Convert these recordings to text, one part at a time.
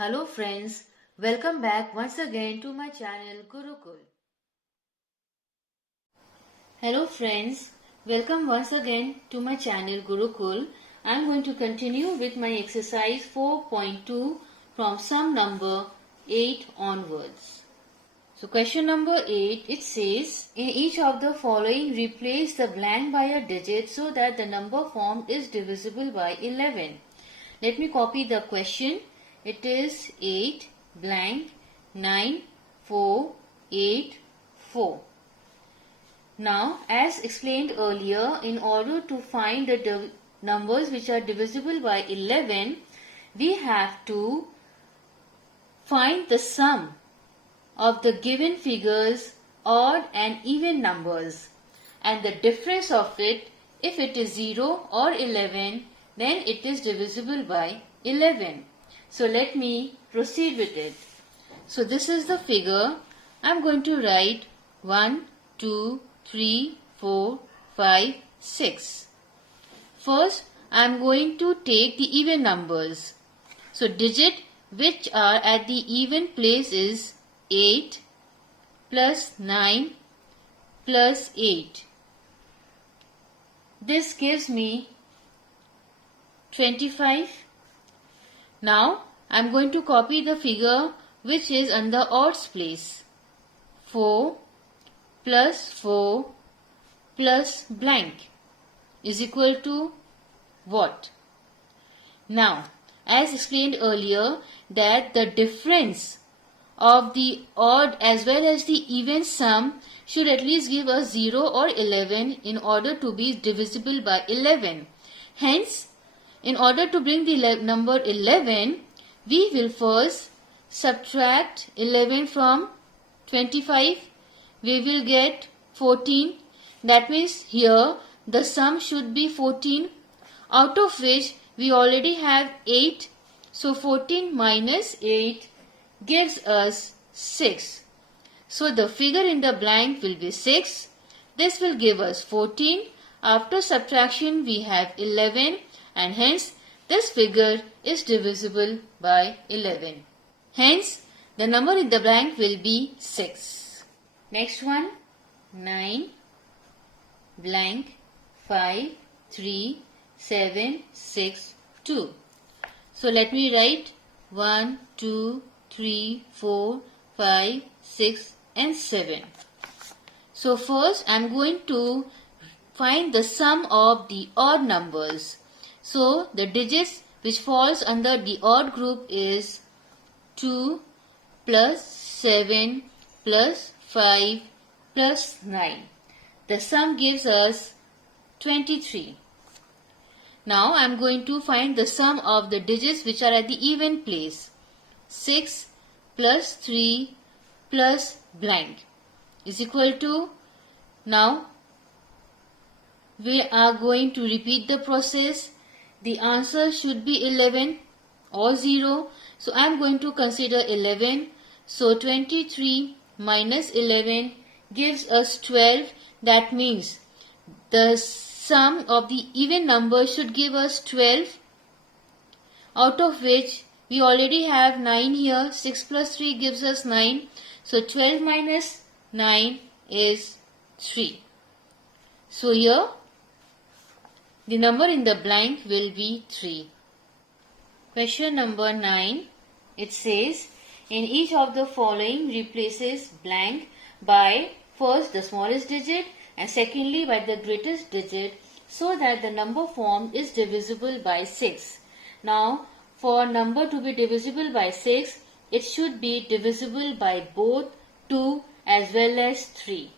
Hello friends, welcome back once again to my channel Gurukul. Hello friends, welcome once again to my channel Gurukul. I am going to continue with my exercise 4.2 from sum number 8 onwards. So question number 8, it says, in each of the following replace the blank by a digit so that the number formed is divisible by 11. Let me copy the question. It is 8 blank 9 4 8 4. Now, as explained earlier, in order to find the numbers which are divisible by 11, we have to find the sum of the given figures, odd and even numbers, and the difference of it. If it is 0 or 11, then it is divisible by 11. So let me proceed with it. So this is the figure. I am going to write 1, 2, 3, 4, 5, 6. First, I am going to take the even numbers. So digit which are at the even place is 8 plus 9 plus 8. This gives me 25. Now I am going to copy the figure which is on the odds place. 4 plus 4 plus blank is equal to what? Now, as explained earlier, that the difference of the odd as well as the even sum should at least give us 0 or 11 in order to be divisible by 11. Hence, in order to bring the number 11, we will first subtract 11 from 25. We will get 14. That means here the sum should be 14, out of which we already have 8. So 14 minus 8 gives us 6. So the figure in the blank will be 6. This will give us 14. After subtraction we have 11, and hence this figure is divisible by 11. Hence the number in the blank will be 6. Next one, 9 blank 5 3 7 6 2. So let me write 1 2 3 4 5 6 and 7. So first I am going to find the sum of the odd numbers. So the digits which falls under the odd group is 2 plus 7 plus 5 plus 9. The sum gives us 23. Now I am going to find the sum of the digits which are at the even place. 6 plus 3 plus blank is equal to, now we are going to repeat the process. The answer should be 11 or 0. So I am going to consider 11. So 23 minus 11 gives us 12. That means the sum of the even number should give us 12, out of which we already have 9 here. 6 plus 3 gives us 9. So 12 minus 9 is 3. So here the number in the blank will be 3. Question number 9. It says, in each of the following replaces blank by first the smallest digit and secondly by the greatest digit so that the number formed is divisible by 6. Now, for a number to be divisible by 6, it should be divisible by both 2 as well as 3.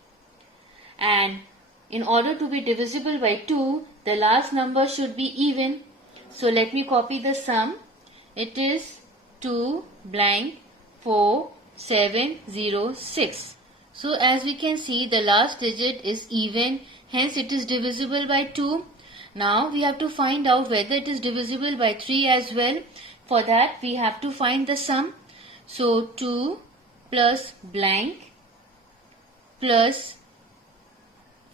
And in order to be divisible by 2, the last number should be even. So let me copy the sum. It is 2 blank 4 7 0 6. So as we can see, the last digit is even, hence it is divisible by 2. Now we have to find out whether it is divisible by 3 as well. For that we have to find the sum. So 2 plus blank plus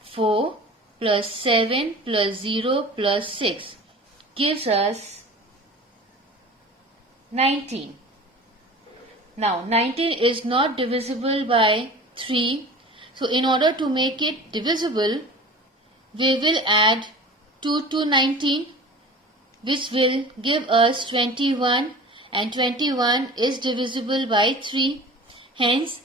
4 plus 7 plus 0 plus 6 gives us 19. Now 19 is not divisible by 3. So in order to make it divisible, we will add 2 to 19, which will give us 21, and 21 is divisible by 3. Hence,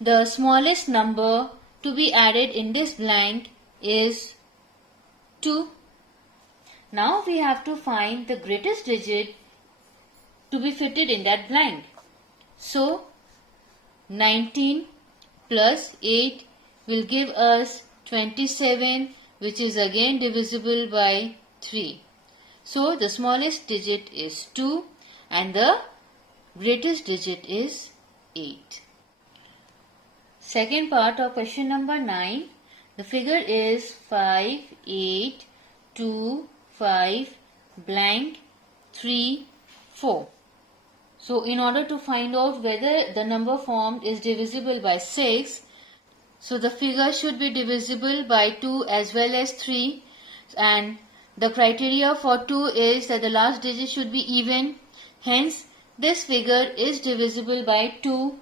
the smallest number to be added in this blank is 2. Now we have to find the greatest digit to be fitted in that blank. So 19 plus 8 will give us 27, which is again divisible by 3. So the smallest digit is 2 and the greatest digit is 8. Second part of question number 9. The figure is 5, 8, 2, 5, blank, 3, 4. So in order to find out whether the number formed is divisible by 6, so the figure should be divisible by 2 as well as 3, and the criteria for 2 is that the last digit should be even. Hence this figure is divisible by 2.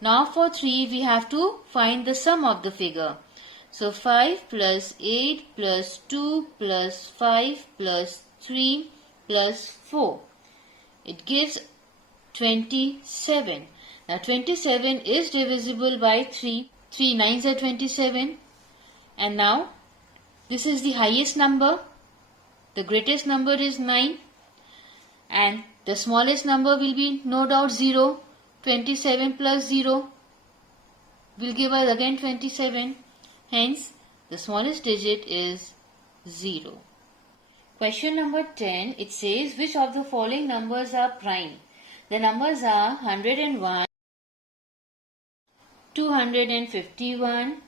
Now for 3 we have to find the sum of the figure. So 5 plus 8 plus 2 plus 5 plus 3 plus 4. It gives 27. Now 27 is divisible by 3. 3 nines are 27. And now this is the highest number. The greatest number is 9. And the smallest number will be no doubt 0. 27 plus 0 will give us again 27. Hence, the smallest digit is 0. Question number 10, it says, which of the following numbers are prime? The numbers are 101, 251,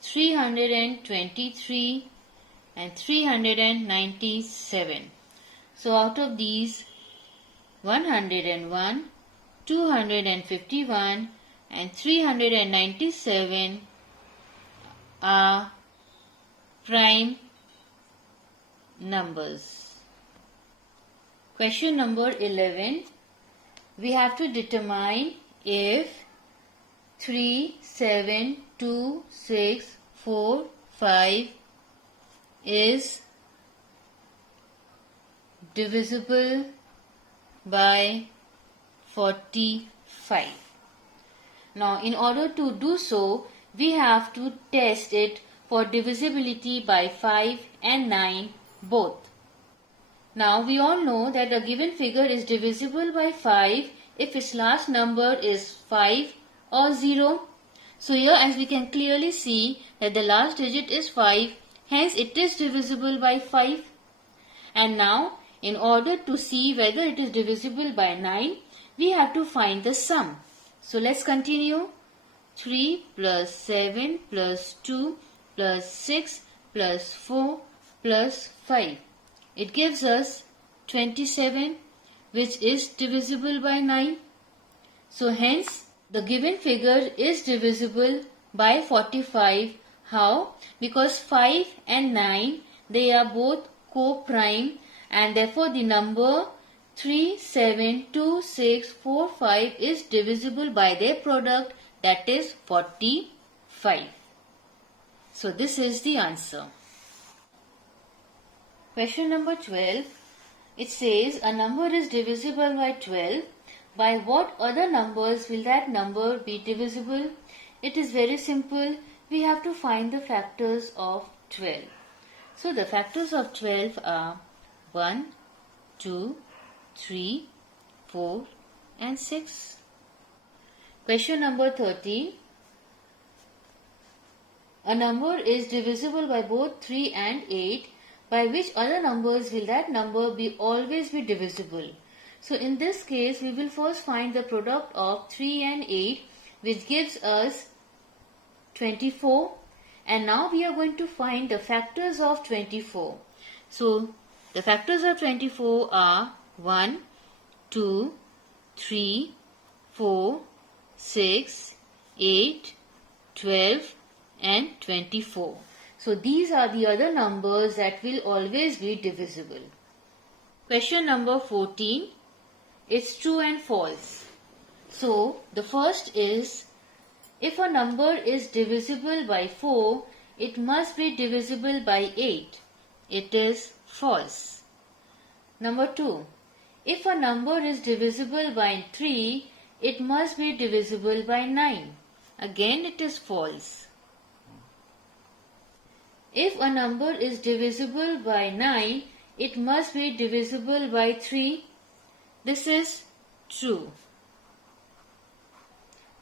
323 and 397. So out of these, 101, 251 and 397 are prime numbers. Question number 11. We have to determine if 3, 7, 2, 6, 4, 5 is divisible by 45. Now in order to do so, we have to test it for divisibility by 5 and 9 both. Now we all know that a given figure is divisible by 5 if its last number is 5 or 0. So here, as we can clearly see that the last digit is 5, hence it is divisible by 5. And now in order to see whether it is divisible by 9, we have to find the sum. So let's continue. 3 plus 7 plus 2 plus 6 plus 4 plus 5. It gives us 27, which is divisible by 9. So hence the given figure is divisible by 45. How? Because 5 and 9, they are both co-prime, and therefore the number 3, 7, 2, 6, 4, 5 is divisible by their product, that is 45. So this is the answer. Question number 12. It says a number is divisible by 12. By what other numbers will that number be divisible? It is very simple. We have to find the factors of 12. So the factors of 12 are 1, 2, 3, 4 and 6. Question number 13. A number is divisible by both 3 and 8. By which other numbers will that number always be divisible? So in this case, we will first find the product of 3 and 8, which gives us 24. And now we are going to find the factors of 24. So the factors of 24 are 1, 2, 3, 4, 6, 8, 12 and 24. So these are the other numbers that will always be divisible. Question number 14. It's true and false. So, the first is, if a number is divisible by 4, it must be divisible by 8. It is false. Number 2. If a number is divisible by 3, it must be divisible by 9. Again, it is false. If a number is divisible by 9, it must be divisible by 3. This is true.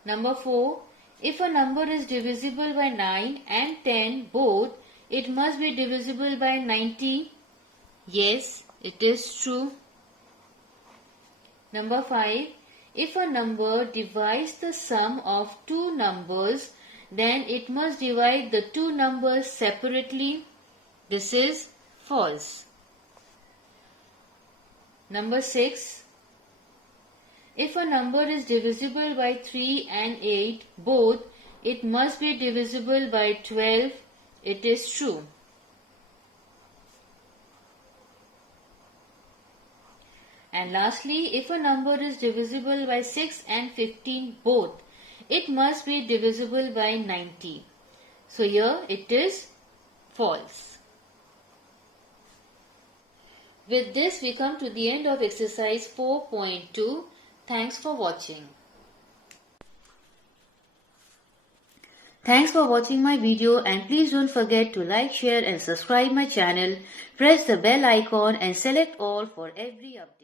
Number 4. If a number is divisible by 9 and 10 both, it must be divisible by 90. Yes, it is true. Number 5. If a number divides the sum of two numbers, then it must divide the two numbers separately. This is false. Number 6. If a number is divisible by 3 and 8 both, it must be divisible by 12. It is true. And lastly, if a number is divisible by 6 and 15 both, it must be divisible by 90. So here it is false. With this we come to the end of exercise 4.2. Thanks for watching. Thanks for watching my video, and please don't forget to like, share and subscribe my channel. Press the bell icon and select all for every update.